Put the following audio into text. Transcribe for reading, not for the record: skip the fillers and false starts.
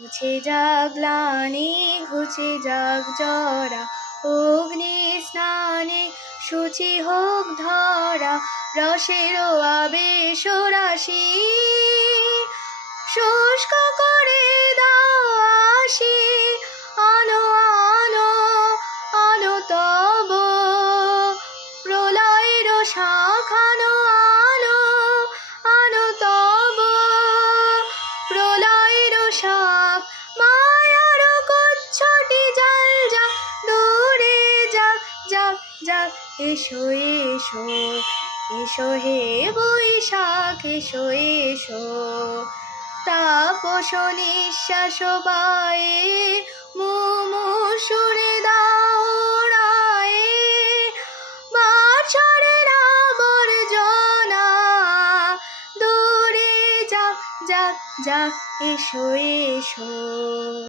মুছে যাক গ্লানি, ঘুচে যাক জরা, অগ্নি স্নানে শুচি হোক ধরা, রসের আবেশ রাশি শুষ্ক করে দাও আসি, আলো আলো আলো তব প্রলয়ের শাখানো আলো, আলো তব প্রলয়ের শাখ, মায়ার কচ্ছটি জল যাক দূরে যাক যাক যাক, এসো এসো এসো হে বৈশাখ এসো এসো, তাপস নিঃশ্বাস বায়ে মুমূর্ষুরে দাও রায়ে, বাছরের আবর্জনা দূরে যাক যাক যাক, এসো এসো।